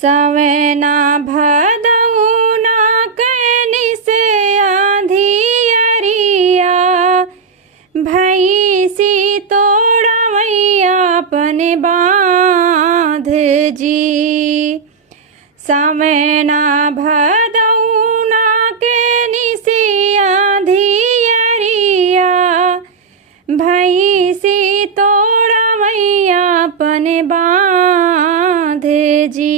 सवेना भदौना कनि से आंधियरिया भैंसी तोड़वैया अपन बाँध जी। सवेना भदौना कनि से आंधियरिया भैंसी तोड़वैया अपन बाँध जी।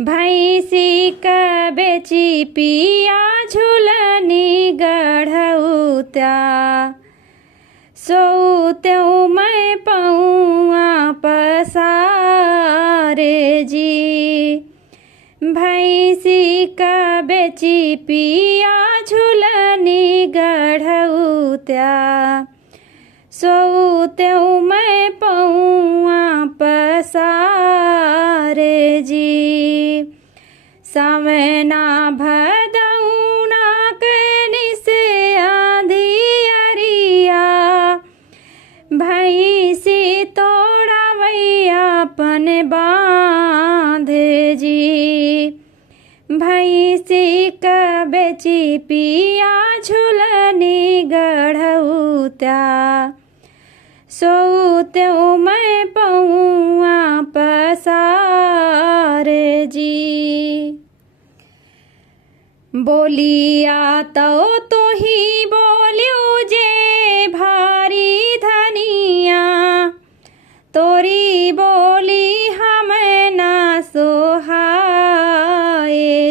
भैंसी का बेची पिया झुलनी गढ़ौता सोत्यों मैं पौआ पसारे जी। भैंसी का बेची पिया झुलनी गढ़ौता सोत्यों मैं पौआ पसारे जी। सवेना भदौना कनि से आंधियरिया भैंसी तोड़वैया अपन बाँध जी। भैंसी का बेची पिया झुलनी गढ़ौता सोत्यों मैं पौआ पसारे जी। बोलिया तो ही बोलियो जे भारी धनिया तोरी बोली हमें ना सोहाए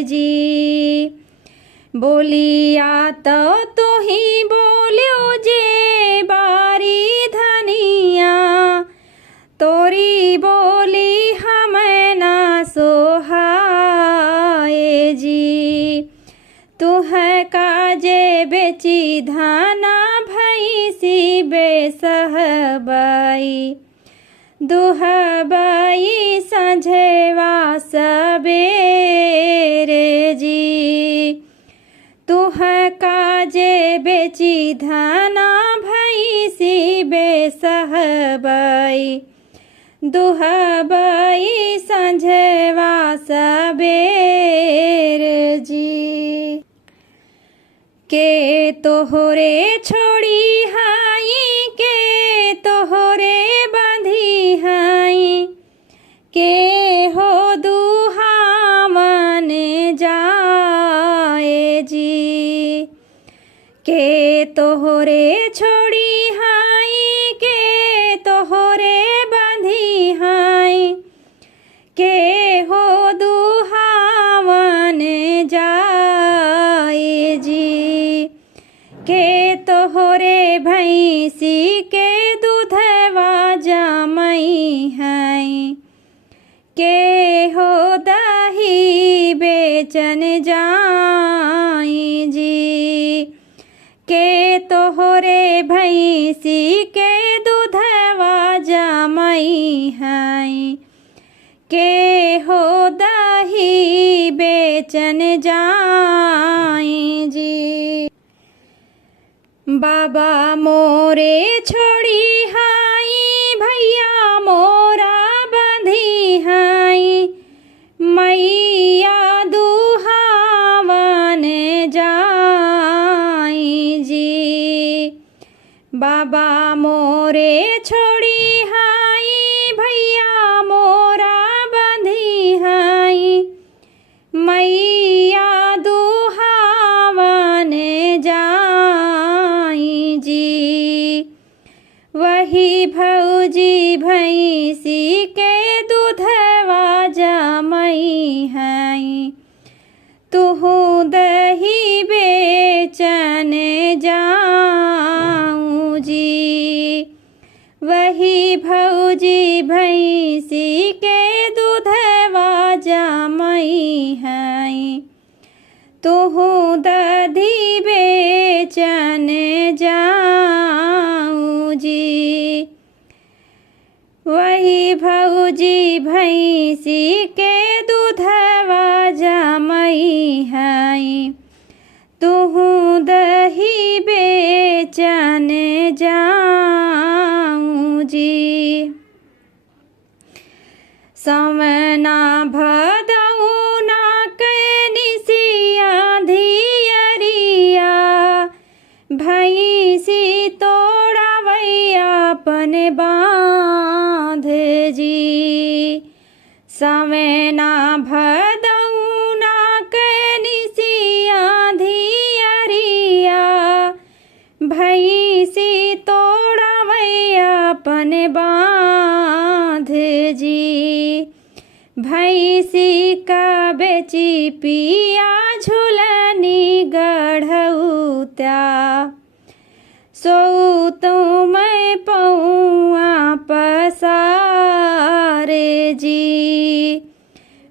जी। बोलिया तो ही बोलियो जे बारी धनिया तोरी बोली हमें ना सोहाए जी। तुह काजे बेची धाना भैंसी बेसहबाई दुहबाई संझेवा सबेरे जी। तुह काजे बेची धाना भैंसी बेसहबाई दुहबाई संझेवा सबेरे जी। के तोहरे छोड़ी हाई के तोहरे बंधी हाई के हो दुहावन जाए जी। के तोहरे छोड़ी हाई के तोहरे बंधी हाई के हो दुहावन जाए जी। के तोहरे भैंसी के दूधवा जमई हैं के हो दही बेचन जाई जी। के तोहरे भैंसी के दूधवा जमई हैं के हो दही बेचन जाई जी। बाबा मोरे छोड़ी हाई भैया मोरा बंधी हाई मैया दुहावन जाई जी। बाबा मोरे छोड़ी हाई भैया मोरा बंधी हाई मैया दुहावन जाई जी। वही भौजी भैंसी के दूधवा जमई हैं तुहू दही बेचन जाऊं जी। वही भौजी भैंसी के दूधवा जमई हैं तुहू दधी बेचन जाऊं जी। वही भौजी भैंसी के दूधवा जमई हैं तुहू दही बेचन जाऊं जी। सवना भदौना कैनिसिया धियरिया भैंसी तोड़वैया अपन बाँध जी। सवना भदौना कैनिसिया धियरिया भैंसी तोड़वैया अपन बाँध जी। भैंसी का बेची पिया झुलनी गढ़ौत्या सो तुम पौआ पसारे जी।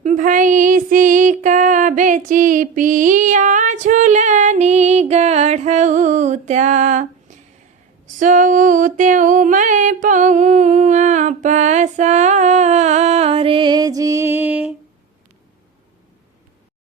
भैंसी का बेची पिया झुलनी गढ़ौत्या सो त्यों मैं पौआ पसारे